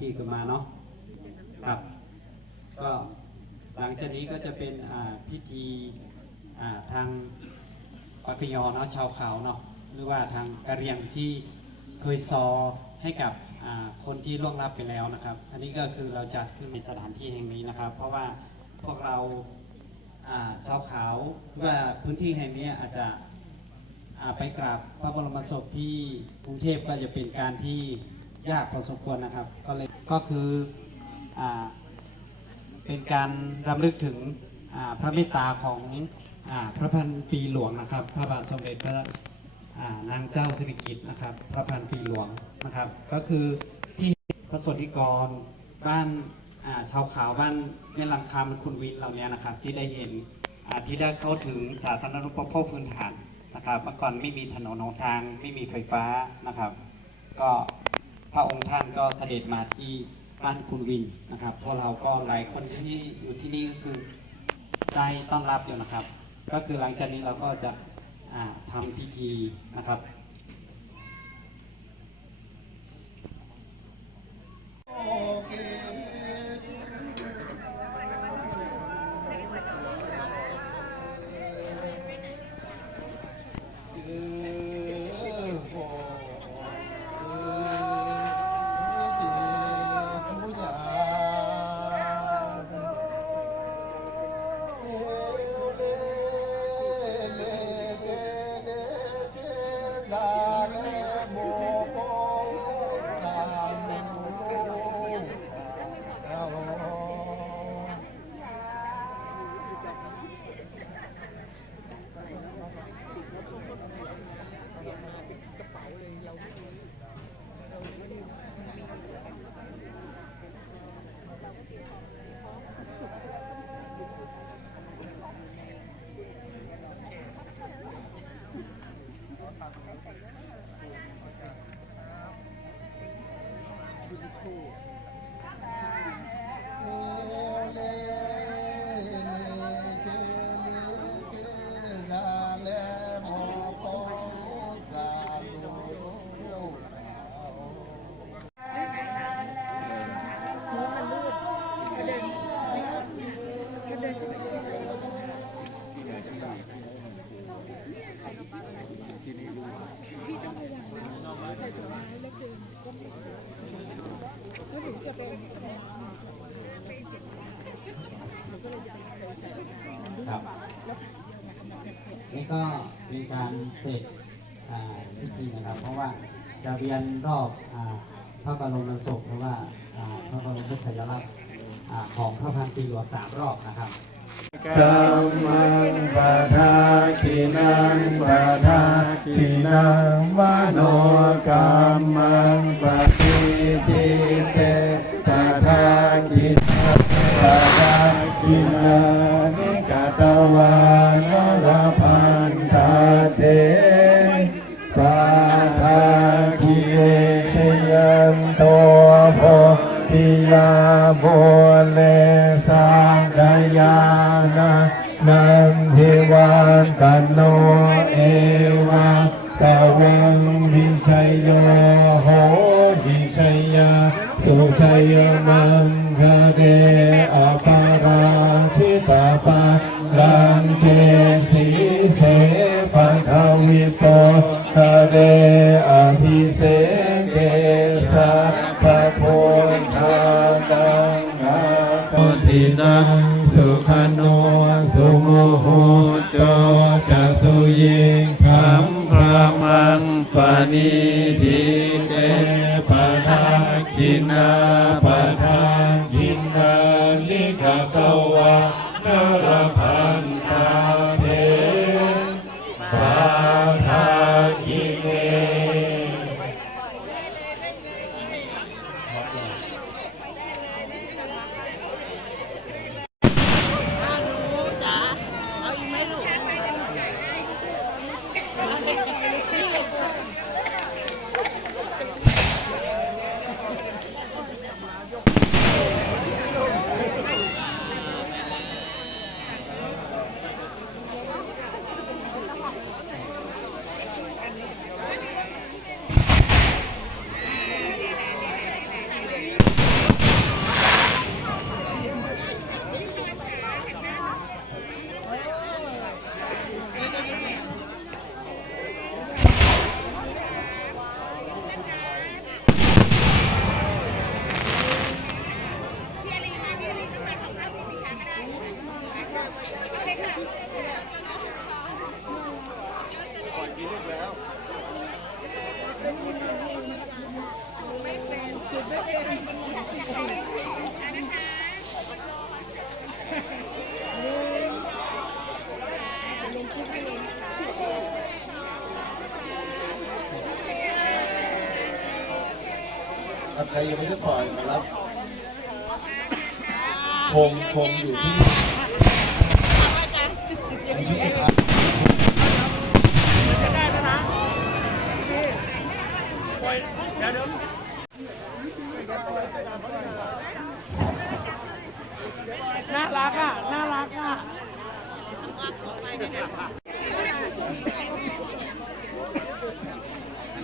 ปีกันมาเนาะครับ ก็หลังจากนี้ก็จะเป็นพิธีาทางปักยอเนาะชาวเขาเนาะหรือว่าทางกะเรียงที่เคยซอให้กับคนที่ล่วงลับไปแล้วนะครับ อันนี้ก็คือเราจัดขึ้นในสถานที่แห่งนี้นะครับ เพราะว่าพวกเราชาวเขาหรือว่าพื้นที่แห่งนี้อาจจะไปกราบพระบรมศพที่กรุงเทพก็จะเป็นการที่ ยากพอสมควรนะครับ ก็เลยก็คืออเป็นการรำลึกถึงพระเมตตาของอพระพันปีหลวงนะครับ พระบาทสมเด็จพระานางเจ้าสิริกิติ์นะครับ พระพันปีหลวงนะครับ ก็คือที่พระสวัสดิกรบ้านาชาวขาวบ้านเม่ลังคำคุณวินเหล่านี้นะครับ ที่ได้เห็นอาที่ได้เข้าถึงสาธารณูปโภคพื้นฐานนะครับ เมื่อก่อนไม่มีถนนหนทางไม่มีไฟฟ้านะครับ ก็ พระองค์ท่านก็เสด็จมาที่บ้านคุณวินนะครับพวกเราก็หลายคนที่อยู่ที่นี่ก็คือได้ต้อนรับอยู่นะครับ ก็คือหลังจากนี้เราก็จะทำทำพิธีนะครับ เสร็จอ่าพิธีนะครับ เพราะว่าจะเวียนรอบพระบรมศพเพราะว่าพระบรมพุทธสัญลักษณ์ของพระพันปีหลวงสามรอบนะครับกัมมังปะทาคินังปะทาคินังวโนกัมมังปะทิทิเตปะทาคินังปะทาคินานิกาตวา สังกายานานันทิวันตโนเอวะตะวังวิชัยโยโหหิชัยยาสุชัยมังคะเดอปาราชิตาปาลังเกสีเสปัทวิโตคะเดอภิเส งสุขโนสุโมโหโตจะสุยิงขัมพระมังปานิทิเตปะทาคินาปะทาคินาลิกะตวะนรพัน ใครยังไม่ได้ปล่อยมารับคงคงอยู่ที่นี่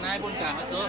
นายบนกลางแล้วเถอะ